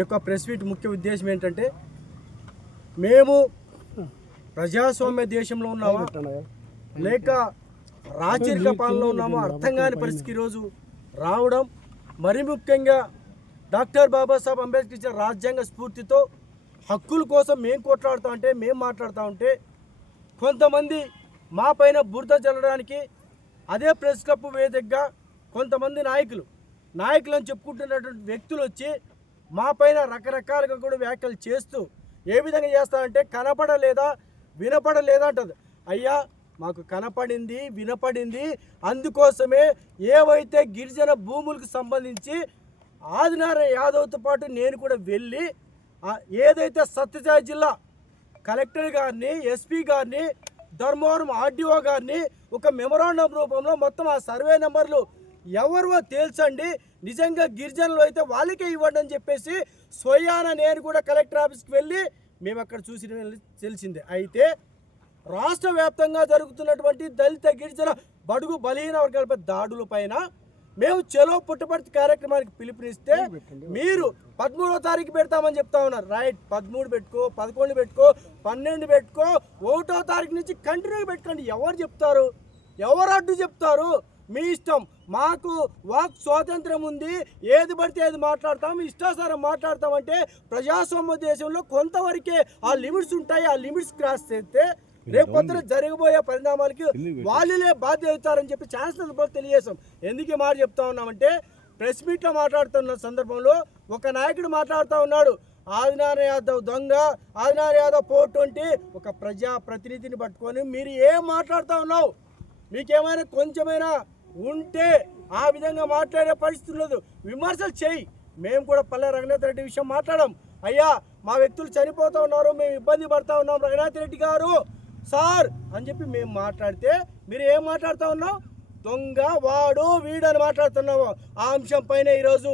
యొక్క press meet ముఖ్య ఉద్దేశం ఏంటంటే మేము ప్రజాస్వామ్య దేశంలో ఉన్నామా లేక రాచరిక పాలనలో ఉన్నామో అర్థం కాని పరిస్థితికి ఈరోజు రావడం, మరి ముఖ్యంగా డాక్టర్ బాబాసాహెబ్ అంబేద్కర్ ఇచ్చిన రాజ్యాంగ స్ఫూర్తితో హక్కుల కోసం మేము కొట్లాడుతూ ఉంటే, మేము మాట్లాడుతూ ఉంటే కొంతమంది మా పైన బురద చల్లడానికి అదే ప్రెస్ క్లబ్ వేదికగా కొంతమంది నాయకులను చెప్పుకుంటున్నటువంటి వ్యక్తులు వచ్చి మా పైన రకరకాలుగా కూడా వ్యాఖ్యలు చేస్తూ ఏ విధంగా చేస్తారంటే కనపడలేదా వినపడలేదా అంటది. అయ్యా, మాకు కనపడింది, వినపడింది. అందుకోసమే ఏవైతే గిరిజన భూములకు సంబంధించి ఆదినారాయణ యాదవ్తో పాటు నేను కూడా వెళ్ళి ఏదైతే సత్యసాయి జిల్లా కలెక్టర్ గారిని, ఎస్పీ గారిని, ధర్మవరం ఆర్డీఓ గారిని ఒక మెమొరాండం రూపంలో మొత్తం ఆ సర్వే నెంబర్లు ఎవరో తేల్చండి, నిజంగా గిరిజనులు అయితే వాళ్ళకే ఇవ్వండి అని చెప్పేసి స్వయాన నేను కూడా కలెక్టర్ ఆఫీస్కి వెళ్ళి మేము అక్కడ చూసి తెలిసిందే. అయితే రాష్ట్ర వ్యాప్తంగా జరుగుతున్నటువంటి దళిత గిరిజన బడుగు బలహీన వర్గాలపై దాడుల పైన మేము చలో పుట్టపర్తి కార్యక్రమానికి పిలుపునిస్తే మీరు 13వ తారీఖు పెడతామని చెప్తా ఉన్నారు. రైట్, 13 పెట్టుకో, 11 పెట్టుకో, 12 పెట్టుకో, 1వ తారీఖు నుంచి కంటిన్యూ పెట్టుకోండి. ఎవరు చెప్తారు? ఎవరు అడ్డు చెప్తారు? మీ ఇష్టం. మాకు వాక్ స్వాతంత్రం ఉంది, ఏది పడితే ఏది మాట్లాడతాం, ఇష్టాసారం మాట్లాడతామంటే ప్రజాస్వామ్య దేశంలో కొంతవరకే ఆ లిమిట్స్ ఉంటాయి. ఆ లిమిట్స్ క్రాస్ చేస్తే రేపొద్దున జరగబోయే పరిణామాలకి వాళ్ళే బాధ్యత అవుతారని చెప్పి ఛాన్సలర్ తెలియజేశాం. ఎందుకు ఈ మాట చెప్తా ఉన్నామంటే ప్రెస్ మీట్లో మాట్లాడుతున్న సందర్భంలో ఒక నాయకుడు మాట్లాడుతూ ఉన్నాడు, ఆదినారాయణ యాదవ్ దొంగ, ఆదినారాయణ యాదవ్ 420. ఒక ప్రజాప్రతినిధిని పట్టుకొని మీరు ఏం మాట్లాడుతూ ఉన్నావు? మీకేమైనా కొంచెమైనా ఉంటే ఆ విధంగా మాట్లాడే పరిస్థితి లేదు. విమర్శలు చేయి. మేము కూడా పల్లె రఘునాథ్ రెడ్డి విషయం మాట్లాడాం. అయ్యా, మా వ్యక్తులు చనిపోతూ ఉన్నారు, మేము ఇబ్బంది పడుతూ ఉన్నాం, రఘునాథ్ రెడ్డి గారు సార్ అని చెప్పి మేము మాట్లాడితే మీరు ఏం మాట్లాడుతూ ఉన్నావు? దొంగ, వాడు, వీడు అని మాట్లాడుతున్నాము. ఆ అంశం పైన ఈరోజు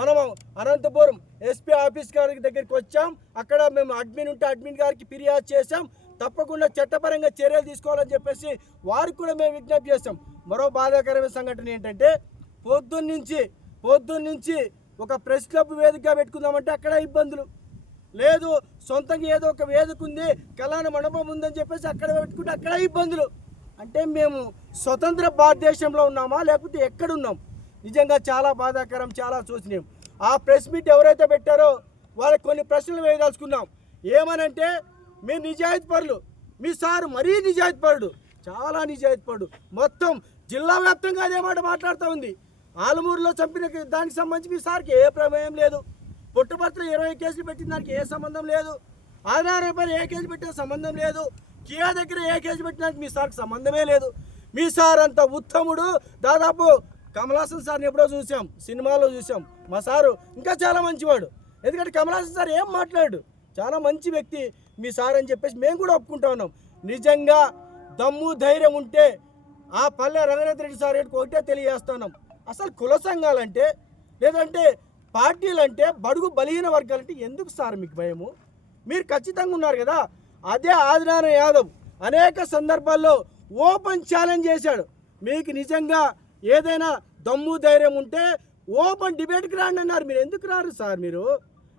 మనము అనంతపురం ఎస్పీ ఆఫీస్ గారి దగ్గరికి వచ్చాం. అక్కడ మేము అడ్మిన్ ఉంటే అడ్మిన్ గారికి ఫిర్యాదు చేసాం. తప్పకుండా చట్టపరంగా చర్యలు తీసుకోవాలని చెప్పేసి వారికి కూడా మేము విజ్ఞప్తి చేస్తాం. మరో బాధాకరమైన సంఘటన ఏంటంటే పొద్దున్నుంచి ఒక ప్రెస్ క్లబ్ వేదికగా పెట్టుకుందామంటే అక్కడ ఇబ్బందులు లేదు, సొంతంగా ఏదో ఒక వేదిక ఉంది, కళ్యాణ మండపం ఉందని చెప్పేసి అక్కడ పెట్టుకుంటే అక్కడ ఇబ్బందులు. అంటే మేము స్వతంత్ర భారతదేశంలో ఉన్నామా లేకపోతే ఎక్కడున్నాం? నిజంగా చాలా బాధాకరం, చాలా శోచనీయం. ఆ ప్రెస్ మీట్ ఎవరైతే పెట్టారో వాళ్ళకి కొన్ని ప్రశ్నలు వేయదలుచుకున్నాం. ఏమనంటే మీ నిజాయితీ పరులు, మీ సారు మరీ నిజాయితీ పరుడు, చాలా నిజాయితీ పరుడు. మొత్తం జిల్లా వ్యాప్తంగా అదే మాట మాట్లాడుతూ ఉంది. ఆలమూరులో చంపిన దానికి సంబంధించి మీ సార్కి ఏ ప్రమేయం లేదు. పుట్టపర్తిలో 20 కేసులు పెట్టిన దానికి ఏ సంబంధం లేదు. ఆదినారాయణ పైన ఏ కేసు పెట్టిన సంబంధం లేదు. కియా దగ్గర ఏ కేసు పెట్టినానికి మీ సార్కి సంబంధమే లేదు. మీ సార్ అంత ఉత్తముడు. దాదాపు కమల్ హాసన్ సార్ని ఎప్పుడో చూసాం, సినిమాలో చూసాం. మా సారు ఇంకా చాలా మంచివాడు. ఎందుకంటే కమల్ హాసన్ సార్ ఏం మాట్లాడు, చాలా మంచి వ్యక్తి మీ సార్ అని చెప్పేసి మేము కూడా ఒప్పుకుంటా ఉన్నాం. నిజంగా దమ్ము ధైర్యం ఉంటే ఆ పల్లె రఘునాథ్ రెడ్డి సార్ ఒకటే తెలియజేస్తున్నాం. అసలు కుల సంఘాలంటే లేదంటే పార్టీలంటే బడుగు బలహీన వర్గాలంటే ఎందుకు సార్ మీకు భయము? మీరు ఖచ్చితంగా ఉన్నారు కదా. అదే ఆదినారాయణ యాదవ్ అనేక సందర్భాల్లో ఓపెన్ ఛాలెంజ్ చేశాడు. మీకు నిజంగా ఏదైనా దమ్ము ధైర్యం ఉంటే ఓపెన్ డిబేట్కి రాండి అన్నారు. మీరు ఎందుకు రారు సార్? మీరు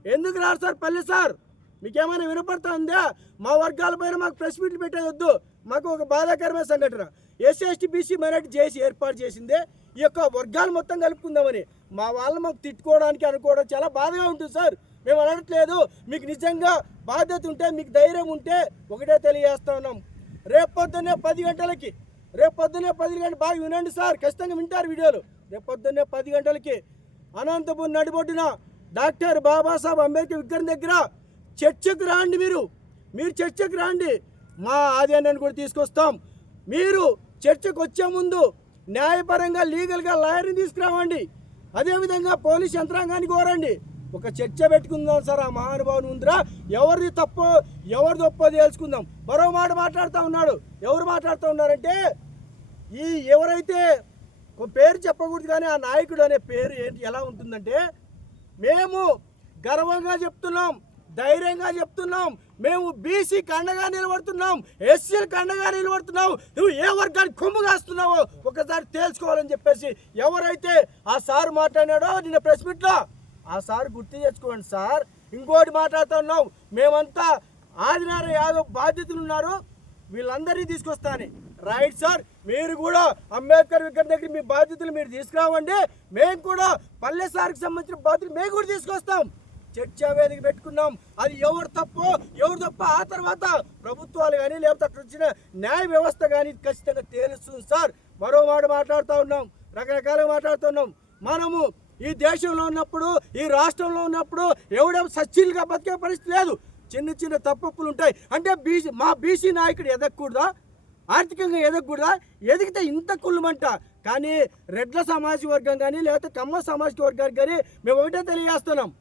ఎందుకు రారు సార్? పల్లె సార్ మీకేమైనా వినపడతా ఉందా? మా వర్గాలపైన మాకు ప్రెస్ మీట్లు పెట్టేది వద్దు. మాకు ఒక బాధాకరమైన సంఘటన, ఎస్సీ ఎస్టీ బీసీ మైనారిటీ చేసి ఏర్పాటు చేసిందే ఈ యొక్క వర్గాలు మొత్తం కలుపుకుందామని. మా వాళ్ళు మాకు తిట్టుకోవడానికి అనుకోవడం చాలా బాధగా ఉంటుంది సార్. మేము అనట్లేదు. మీకు నిజంగా బాధ్యత ఉంటే, మీకు ధైర్యం ఉంటే ఒకటే తెలియజేస్తా ఉన్నాం. రేపు పొద్దున్నే 10 గంటలకి బాగా వినండి సార్, ఖచ్చితంగా వింటారు వీడియోలు. రేపు పొద్దున్నే 10 గంటలకి అనంతపురం నడిబొడ్డున డాక్టర్ బాబాసాహెబ్ అంబేద్కర్ విగ్రహం దగ్గర చర్చకు రాండి. మీరు చర్చకు రాండి. మా ఆదాయాన్ని కూడా తీసుకొస్తాం. మీరు చర్చకు వచ్చే ముందు న్యాయపరంగా లీగల్గా లాయర్ని తీసుకురావండి. అదేవిధంగా పోలీస్ యంత్రాంగాన్ని కోరండి. ఒక చర్చ పెట్టుకుందాం సార్ ఆ మహానుభావుని ముందర. ఎవరిది తప్పో ఎవరిది ఒప్పో తెలుసుకుందాం. మరో మాట మాట్లాడుతూ ఉన్నాడు. ఎవరు మాట్లాడుతూ ఉన్నారంటే ఎవరైతే పేరు చెప్పకూడదు కానీ ఆ నాయకుడు అనే పేరు ఏంటి ఎలా ఉంటుందంటే, మేము గర్వంగా చెప్తున్నాం, ధైర్యంగా చెప్తున్నాం, మేము బీసీకి అండగా నిలబడుతున్నాం, ఎస్సీలకు అండగా నిలబడుతున్నాం, నువ్వు ఏ వర్గానికి కొమ్ము కాస్తున్నావో ఒకసారి తేల్చుకోవాలని చెప్పేసి ఎవరైతే ఆ సార్ మాట్లాడినాడో నిన్న ప్రెస్ మీట్లో ఆ సార్ గుర్తు తెచ్చుకోండి సార్. ఇంకోటి మాట్లాడుతున్నాం, మేమంతా ఆదినారాయణ యాదవ్ బాధ్యతలు ఉన్నారు, వీళ్ళందరినీ తీసుకొస్తాను. రైట్ సార్, మీరు కూడా అంబేద్కర్ విగ్రహం దగ్గర మీ బాధ్యతలు మీరు తీసుకురావండి, మేము కూడా పల్లె సార్కి సంబంధించిన బాధ్యతలు మేము కూడా తీసుకొస్తాం. చర్చా వేదిక పెట్టుకున్నాం. అది ఎవరు తప్ప ఆ తర్వాత ప్రభుత్వాలు కానీ లేకపోతే అక్కడ వచ్చిన న్యాయ వ్యవస్థ కానీ ఖచ్చితంగా తేలుస్తుంది సార్. మరో మాట మాట్లాడుతూ ఉన్నాం, రకరకాలుగా మాట్లాడుతున్నాం. మనము ఈ దేశంలో ఉన్నప్పుడు, ఈ రాష్ట్రంలో ఉన్నప్పుడు ఎవడేమో సచ్చిలుగా బతికే పరిస్థితి లేదు. చిన్న చిన్న తప్పులు ఉంటాయి. అంటే మా బీసీ నాయకుడు ఎదగకూడదా? ఆర్థికంగా ఎదగకూడదా? ఎదిగితే ఇంత కుళ్ళమంట. కానీ రెడ్ల సామాజిక వర్గం కానీ లేకపోతే కమ్మ సామాజిక వర్గానికి కానీ మేము ఒకటే తెలియజేస్తున్నాం,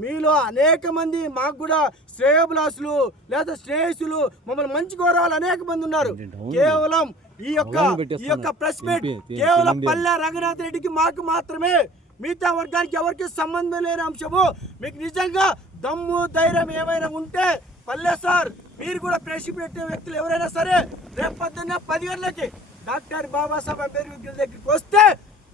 మీలో అనేక మంది మాకు కూడా శ్రేయోభిలాసులు లేదా శ్రేయస్సులు మమ్మల్ని మంచి గౌరవాలు అనేక మంది ఉన్నారు. కేవలం ఈ యొక్క ప్రెస్ మీట్ కేవలం పల్లె రంగనాథ్ రెడ్డికి మాకు మాత్రమే, మిగతా వర్గానికి ఎవరికి సంబంధం లేని అంశము. మీకు నిజంగా దమ్ము ధైర్యం ఏమైనా ఉంటే పల్లె సార్ మీరు కూడా ప్రెస్ పెట్టే వ్యక్తులు ఎవరైనా సరే రేపు పొద్దున్న 10 గంటలకి డాక్టర్ బాబాసాహెబ్ అంబేద్కర్ దగ్గరికి వస్తే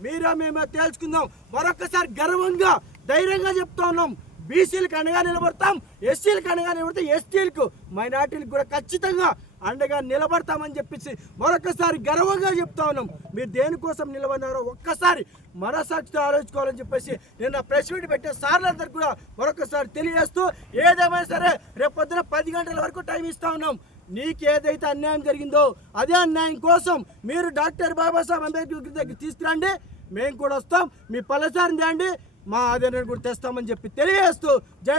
మీరా మేమో తేల్చుకుందాం. మరొకసారి గర్వంగా ధైర్యంగా చెప్తా ఉన్నాం, బీసీలకు అండగా నిలబడతాం, ఎస్సీలకు అండగా నిలబడతాం, ఎస్టీలకు మైనార్టీలకు కూడా ఖచ్చితంగా అండగా నిలబడతామని చెప్పేసి మరొకసారి గర్వంగా చెప్తా ఉన్నాం. మీరు దేనికోసం నిలబడినారో ఒక్కసారి మనసాక్షితో ఆలోచించుకోవాలని చెప్పేసి నిన్న ప్రెస్ మీట్ పెట్టే సార్లందరికీ కూడా మరొకసారి తెలియజేస్తూ, ఏదేమైనా సరే రేపు పొద్దున 10 గంటల వరకు టైం ఇస్తా ఉన్నాం. నీకు ఏదైతే అన్యాయం జరిగిందో అదే అన్యాయం కోసం మీరు డాక్టర్ బాబాసాహెబ్ అంబేద్కర్ దగ్గర తీసుకురండి, మేము కూడా వస్తాం, మీ పల్లెసారిని తేండి, మా ఆదరణ కూడా తెస్తామని చెప్పి తెలియజేస్తూ జై